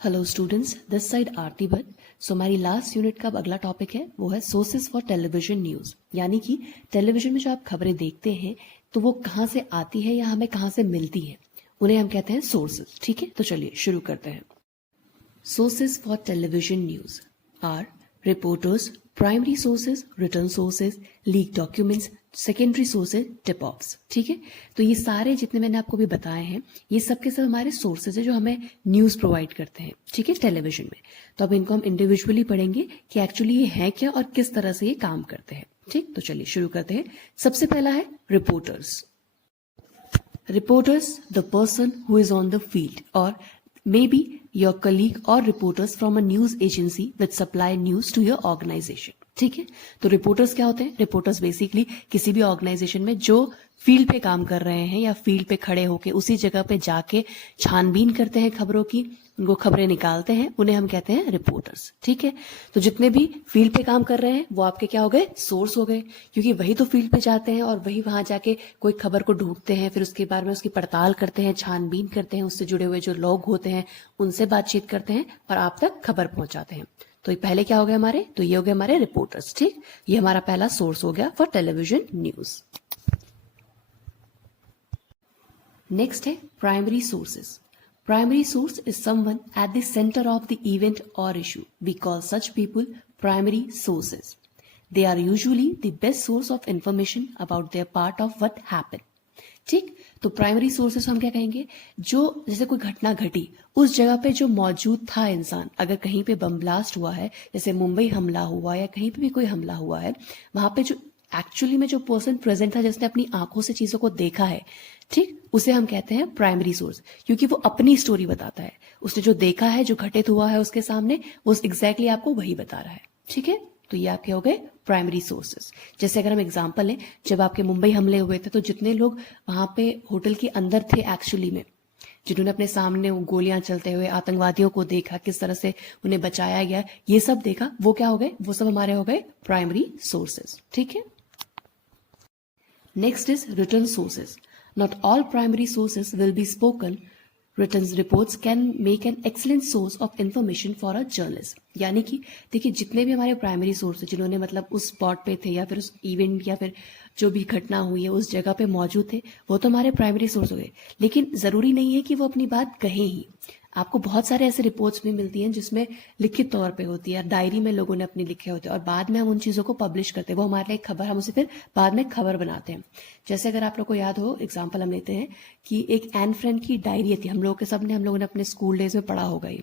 Hello students, this side आरती भट्ट। सो हमारी last unit का अब अगला टॉपिक है वो है सोर्सेज फॉर टेलीविजन न्यूज़। यानी कि टेलीविजन में जो आप खबरें देखते हैं तो वो कहाँ से आती है या हमें कहाँ से मिलती है, उन्हें हम कहते हैं सोर्सेज। ठीक है, तो चलिए शुरू करते हैं। Sources for television news are reporters, primary sources, return sources, leak documents, secondary sources, tip offs. ठीक है, तो ये सारे जितने मैंने आपको भी बताए हैं ये सब के सब हमारे सोर्सेज है जो हमें न्यूज़ प्रोवाइड करते हैं। ठीक है, टेलीविजन में। तो अब इनको हम इंडिविजुअली पढ़ेंगे कि एक्चुअली ये है क्या और किस तरह से ये काम करते हैं। ठीक, तो चलिए शुरू करते हैं। सबसे पहला है reporters. Reporters, the person who is on the field, or maybe your colleague or reporters from a news agency which supply news to your organization. ठीक है, तो रिपोर्टर्स क्या होते हैं? रिपोर्टर्स बेसिकली किसी भी ऑर्गेनाइजेशन में जो फील्ड पे काम कर रहे हैं या फील्ड पे खड़े होके उसी जगह पे जाके छानबीन करते हैं खबरों की, उनको खबरें निकालते हैं, उन्हें हम कहते हैं रिपोर्टर्स। ठीक है, तो जितने भी फील्ड पे काम कर रहे हैं वो आपके क्या हो गए? सोर्स हो गए, क्योंकि वही तो फील्ड पे जाते हैं और वही वहां जाके कोई खबर को ढूंढते हैं, फिर उसके बारे में उसकी पड़ताल करते हैं, छानबीन करते हैं, उससे जुड़े हुए जो लोग होते हैं उनसे बातचीत करते हैं और आप तक खबर पहुंचाते हैं। तो ये पहले क्या हो गया हमारे? तो ये हो गए हमारे रिपोर्टर्स। ठीक, ये हमारा पहला सोर्स हो गया फॉर टेलीविजन न्यूज। नेक्स्ट है primary sources. Primary source is someone at the center of the event or issue. We call such people primary sources. They are usually the best source of information about their part of what happened. ठीक, तो primary sources हम क्या कहेंगे? जो जैसे कोई घटना घटी उस जगह पे जो मौजूद था इंसान, अगर कहीं पे बम ब्लास्ट हुआ है, जैसे मुंबई हमला हुआ या कहीं पे भी कोई हमला हुआ है, वहां पे जो एक्चुअली में जो पर्सन प्रेजेंट था जिसने अपनी आंखों से चीजों को देखा है, ठीक, उसे हम कहते हैं प्राइमरी सोर्स, क्योंकि वो अपनी स्टोरी बताता है। उसने जो देखा है, जो घटित हुआ है उसके सामने, वो एग्जैक्टली आपको वही बता रहा है। ठीक है, तो ये आपके हो गए प्राइमरी सोर्सेस। जैसे अगर हम एग्जांपल लें, जब आपके मुंबई हमले हुए थे तो जितने लोग वहां पे होटल के अंदर थे एक्चुअली में, जिन्होंने अपने सामने वो गोलियां चलते हुए आतंकवादियों को देखा, किस तरह से उन्हें बचाया गया, ये सब देखा, वो क्या हो गए? वो सब हमारे हो गए प्राइमरी सोर्सेस। ठीक है, next is return sources. Not all primary sources will be spoken. Written reports can make an excellent source of information for a journalist. यानी कि देखिए, जितने भी हमारे प्राइमरी सोर्स है जिन्होंने मतलब उस स्पॉट पे थे या फिर उस इवेंट या फिर जो भी घटना हुई है उस जगह पे मौजूद थे, वो तो हमारे प्राइमरी सोर्स हो गए। लेकिन जरूरी नहीं है कि वो अपनी बात कहें ही। आपको बहुत सारे ऐसे रिपोर्ट्स भी मिलती हैं जिसमें लिखित तौर पे होती है, डायरी में लोगों ने अपने लिखे होते हैं और बाद में हम उन चीज़ों को पब्लिश करते हैं। वो हमारे लिए खबर, हम उसे फिर बाद में खबर बनाते हैं। जैसे अगर आप लोग को याद हो, एग्जाम्पल हम लेते हैं कि एक एन फ्रेंड की डायरी थी, हम लोगों ने अपने स्कूल डेज में पढ़ा होगा ये।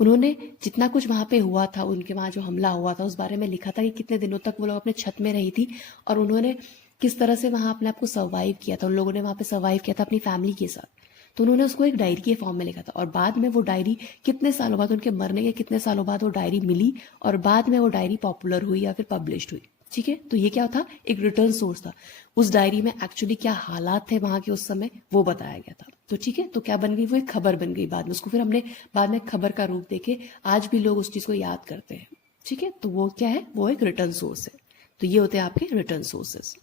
उन्होंने जितना कुछ वहां पे हुआ था, उनके वहां जो हमला हुआ था उस बारे में लिखा था कि कितने दिनों तक वो लोग अपने छत में रही थी और उन्होंने किस तरह से वहां अपने आप को सर्वाइव किया था। उन लोगों ने वहां पे सर्वाइव किया था अपनी फैमिली के साथ। तो उन्होंने उसको एक डायरी के फॉर्म में लिखा था और बाद में वो डायरी कितने सालों बाद, उनके मरने के कितने सालों बाद वो डायरी मिली और बाद में वो डायरी पॉपुलर हुई या फिर पब्लिश्ड हुई। ठीक है, तो ये क्या था? एक रिटर्न सोर्स था। उस डायरी में एक्चुअली क्या हालात थे वहां के उस समय, वो बताया गया था। तो ठीक है, तो क्या बन गई? वो एक खबर बन गई बाद में। उसको फिर हमने बाद में खबर का रूप देके आज भी लोग उस चीज को याद करते हैं। ठीक है, तो वो क्या है? वो एक रिटर्न सोर्स है। तो ये होते हैं आपके रिटर्न सोर्सेस।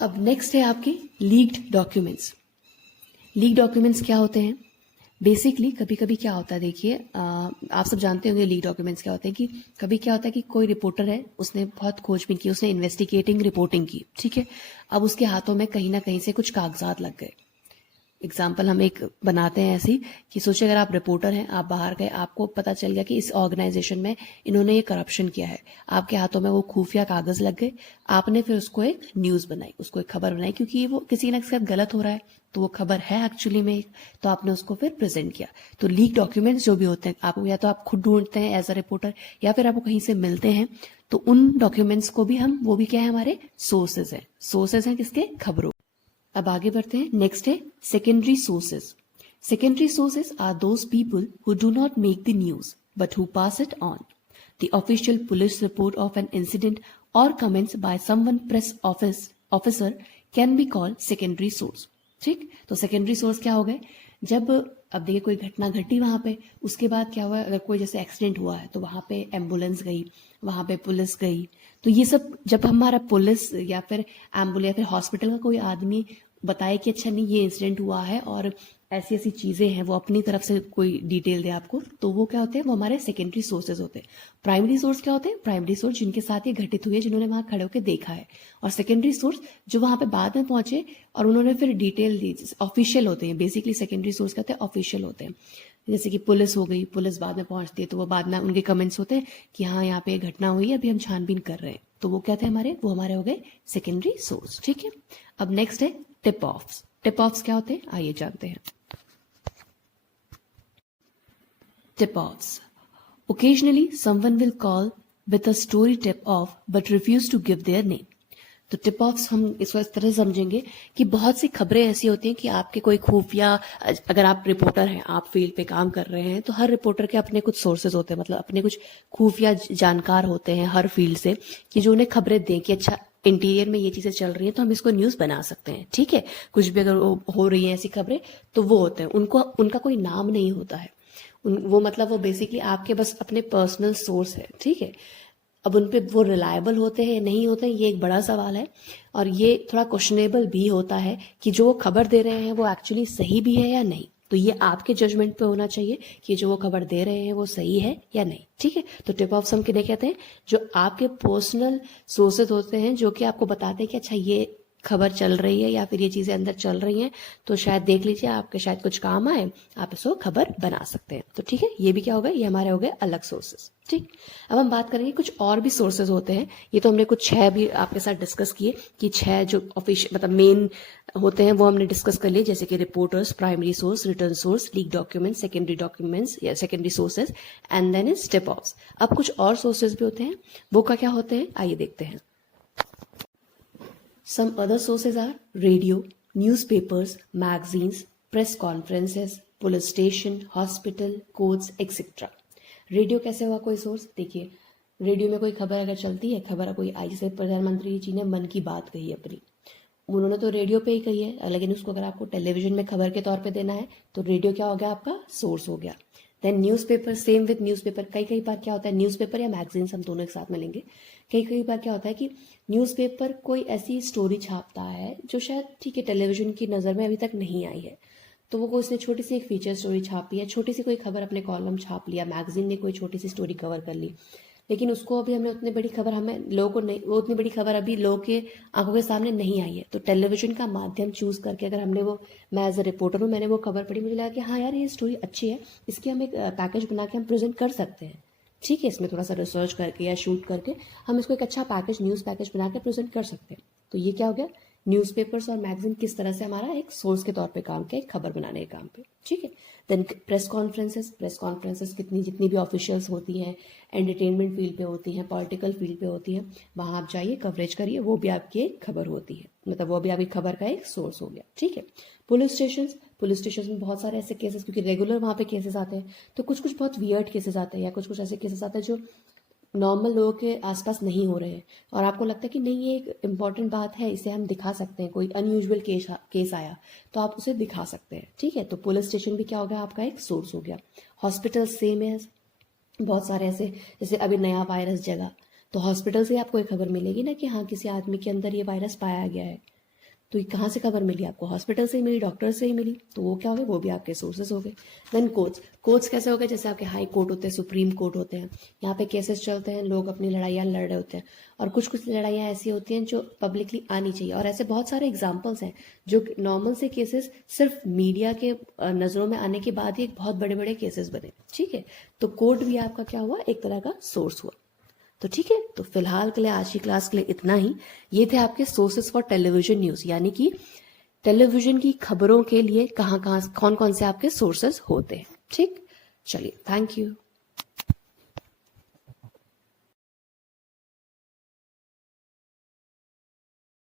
अब नेक्स्ट है आपके लीक्ड डॉक्यूमेंट्स। लीक डॉक्यूमेंट्स क्या होते हैं? बेसिकली कभी कभी क्या होता है, देखिए आप सब जानते होंगे लीक डॉक्यूमेंट्स क्या होते हैं। कि कभी क्या होता है कि कोई रिपोर्टर है, उसने बहुत खोजबीन की, उसने इन्वेस्टिगेटिंग रिपोर्टिंग की, ठीक है, अब उसके हाथों में कहीं ना कहीं से कुछ कागजात लग गए। एग्जाम्पल हम एक बनाते हैं ऐसी कि सोचिए अगर आप रिपोर्टर हैं, आप बाहर गए, आपको पता चल गया कि इस ऑर्गेनाइजेशन में इन्होंने ये करप्शन किया है, आपके हाथों में वो खुफिया कागज लग गए। आपने फिर उसको एक न्यूज बनाई, उसको एक खबर बनाई, क्योंकि वो किसी ना किसी गलत हो रहा है, तो वो खबर है एक्चुअली में, तो आपने उसको फिर प्रेजेंट किया। तो लीक डॉक्यूमेंट्स जो भी होते हैं, आपको या तो आप खुद ढूंढते हैं एज अ रिपोर्टर या फिर आपको कहीं से मिलते हैं, तो उन डॉक्यूमेंट्स को भी हम, वो भी क्या है? हमारे सोर्सेज है। सोर्सेज हैं किसके? खबरों। अब आगे बढ़ते हैं। नेक्स्ट है secondary sources. Secondary sources are those people who do not make the news but who pass it on. The official police report of an incident और comments by someone press officer can be called secondary source. ठीक, तो secondary source क्या हो गए? जब अब देखिए कोई घटना घटी वहां पे, उसके बाद क्या हुआ? अगर कोई जैसे एक्सीडेंट हुआ है तो वहां पे एम्बुलेंस गई, वहां पे पुलिस गई, तो ये सब जब हमारा पुलिस या फिर एम्बुलेंस या फिर हॉस्पिटल का कोई आदमी बताए कि अच्छा नहीं ये इंसिडेंट हुआ है और ऐसी ऐसी चीजें हैं, वो अपनी तरफ से कोई डिटेल दे आपको, तो वो क्या होते हैं, वो हमारे सेकेंडरी सोर्सेज होते हैं। प्राइमरी सोर्स क्या होते हैं, प्राइमरी सोर्स जिनके साथ ये घटित हुई है, जिन्होंने वहां खड़े होकर देखा है, और सेकेंडरी सोर्स जो वहां पे बाद में पहुंचे और उन्होंने फिर डिटेल दी, ऑफिशियल होते हैं। बेसिकली सेकेंडरी सोर्स क्या होते हैं, ऑफिशियल होते हैं। जैसे कि पुलिस हो गई, पुलिस बाद में पहुंचती है तो वो बाद में उनके कमेंट्स होते हैं कि हाँ यहाँ पे घटना हुई है, अभी हम छानबीन कर रहे हैं, तो वो क्या थे हमारे, वो हमारे हो गए सेकेंडरी सोर्स। ठीक है, अब नेक्स्ट है टिप ऑफ्स। टिप ऑफ्स क्या होते हैं, आइए जानते हैं। Tip offs. Occasionally, someone will call with a story tip off but refuse to give their name. तो टिप ऑफ्स हम इसको इस तरह समझेंगे कि बहुत सी खबरें ऐसी होती हैं कि आपके कोई खुफिया, अगर आप रिपोर्टर हैं, आप फील्ड पे काम कर रहे हैं, तो हर रिपोर्टर के अपने कुछ सोर्सेज होते हैं, मतलब अपने कुछ खुफिया जानकार होते हैं हर फील्ड से, कि जो उन्हें खबरें दें कि अच्छा इंटीरियर में ये चीजें चल रही हैं तो हम इसको न्यूज बना सकते हैं। ठीक है, कुछ भी अगर हो रही है ऐसी खबरें, तो वो होते हैं, उनको उनका कोई नाम नहीं होता है, वो मतलब वो बेसिकली आपके बस अपने पर्सनल सोर्स है। ठीक है, अब उन पे वो रिलायबल होते हैं नहीं होते हैं, ये एक बड़ा सवाल है, और ये थोड़ा क्वेश्चनेबल भी होता है कि जो वो खबर दे रहे हैं वो एक्चुअली सही भी है या नहीं। तो ये आपके जजमेंट पे होना चाहिए कि जो वो खबर दे रहे हैं वो सही है या नहीं। ठीक है, तो टिप ऑफ हम किन्हें कहते हैं, जो आपके पर्सनल सोर्सेज होते हैं, जो कि आपको बताते हैं कि अच्छा ये खबर चल रही है या फिर ये चीजें अंदर चल रही हैं, तो शायद देख लीजिए, आपके शायद कुछ काम आए, आप इसको खबर बना सकते हैं। तो ठीक है, ये भी क्या हो गए, ये हमारे हो गए अलग सोर्सेज। ठीक, अब हम बात करेंगे कुछ और भी सोर्सेज होते हैं। ये तो हमने कुछ 6 भी आपके साथ डिस्कस किए कि 6 जो ऑफिशियल मतलब मेन होते हैं वो हमने डिस्कस कर लिए, जैसे कि reporters, primary source, return source, leak documents या secondary sources, and then is tip offs. अब कुछ और सोर्सेज भी होते हैं, वो क्या होते हैं, आइए देखते हैं। Some other sources are radio, newspapers, magazines, press conferences, police station, hospital, courts, etc. Radio कैसे हुआ कोई सोर्स, देखिए रेडियो में कोई खबर अगर चलती है, खबर कोई आई, जैसे प्रधानमंत्री जी ने मन की बात कही अपनी, उन्होंने तो रेडियो पे ही कही है, लेकिन उसको अगर आपको टेलीविजन में खबर के तौर पे देना है तो रेडियो क्या हो गया, आपका सोर्स हो गया। Then newspaper, same with newspaper, कई बार क्या होता है, न्यूज़पेपर या मैगजीन्स हम दोनों एक साथ में लेंगे, कई बार क्या होता है कि न्यूज़पेपर कोई ऐसी स्टोरी छापता है जो शायद ठीक है टेलीविजन की नज़र में अभी तक नहीं आई है, तो वो उसने छोटी सी एक फीचर स्टोरी छापी है, छोटी सी कोई खबर अपने कॉलम छाप लिया, मैगजीन ने कोई छोटी सी स्टोरी कवर कर ली, लेकिन उसको अभी हमने उतनी बड़ी खबर, हमें लोगों को नहीं, वो उतनी बड़ी खबर अभी लोगों के आंखों के सामने नहीं आई है, तो टेलीविजन का माध्यम चूज करके अगर हमने वो, मैं एज अ रिपोर्टर हूँ, मैंने वो खबर पढ़ी, मुझे लगा कि हाँ यार ये स्टोरी अच्छी है, इसकी हम एक पैकेज बना के हम प्रेजेंट कर सकते हैं। ठीक है, इसमें थोड़ा सा रिसर्च करके या शूट करके हम इसको एक अच्छा पैकेज, न्यूज़ पैकेज बना के प्रेजेंट कर सकते हैं। तो ये क्या हो गया, न्यूज़पेपर्स और मैगजीन किस तरह से हमारा एक सोर्स के तौर पे काम किया, एक खबर बनाने के काम पे। ठीक है, देन प्रेस कॉन्फ्रेंसेस कितनी जितनी भी ऑफिशियल्स होती हैं, एंटरटेनमेंट फील्ड पे होती हैं, पॉलिटिकल फील्ड पे होती हैं, वहाँ आप जाइए, कवरेज करिए, वो भी आपकी एक खबर होती है, मतलब वो भी आपकी खबर का एक सोर्स हो गया। ठीक है, पुलिस स्टेशन में बहुत सारे ऐसे केसेस, क्योंकि रेगुलर वहाँ पे केसेस आते हैं, तो कुछ बहुत वियर्ड केसेस आते हैं, या कुछ ऐसे केसेस आते हैं जो नॉर्मल लोगों के आसपास नहीं हो रहे हैं, और आपको लगता है कि नहीं ये एक इम्पॉर्टेंट बात है, इसे हम दिखा सकते हैं, कोई अनयूजुअल केस आया तो आप उसे दिखा सकते हैं। ठीक है, तो पुलिस स्टेशन भी क्या हो गया, आपका एक सोर्स हो गया। हॉस्पिटल सेम है, बहुत सारे ऐसे, जैसे अभी नया वायरस जगा, तो हॉस्पिटल से आपको एक खबर मिलेगी ना कि हाँ किसी आदमी के अंदर ये वायरस पाया गया है, तो ये कहाँ से खबर मिली आपको, हॉस्पिटल से ही मिली, डॉक्टर से ही मिली, तो वो क्या हो गए, वो भी आपके सोर्सेज हो गए। देन कोर्ट्स कैसे हो गए, जैसे आपके हाई कोर्ट होते हैं, सुप्रीम कोर्ट होते हैं, यहाँ पे केसेस चलते हैं, लोग अपनी लड़ाइयाँ लड़ रहे होते हैं, और कुछ लड़ाइयाँ ऐसी होती हैं जो पब्लिकली आनी चाहिए, और ऐसे बहुत सारे एग्जाम्पल्स हैं जो नॉर्मल से केसेस सिर्फ मीडिया के नज़रों में आने के बाद ही एक बहुत बड़े बड़े केसेस बने। ठीक है, तो कोर्ट भी आपका क्या हुआ, एक तरह का सोर्स हुआ। तो ठीक है, तो फिलहाल के लिए आज की क्लास के लिए इतना ही। ये थे आपके सोर्सेस फॉर टेलीविजन न्यूज, यानी कि टेलीविजन की खबरों के लिए कौन कौन से आपके सोर्सेस होते हैं। ठीक, चलिए, थैंक यू।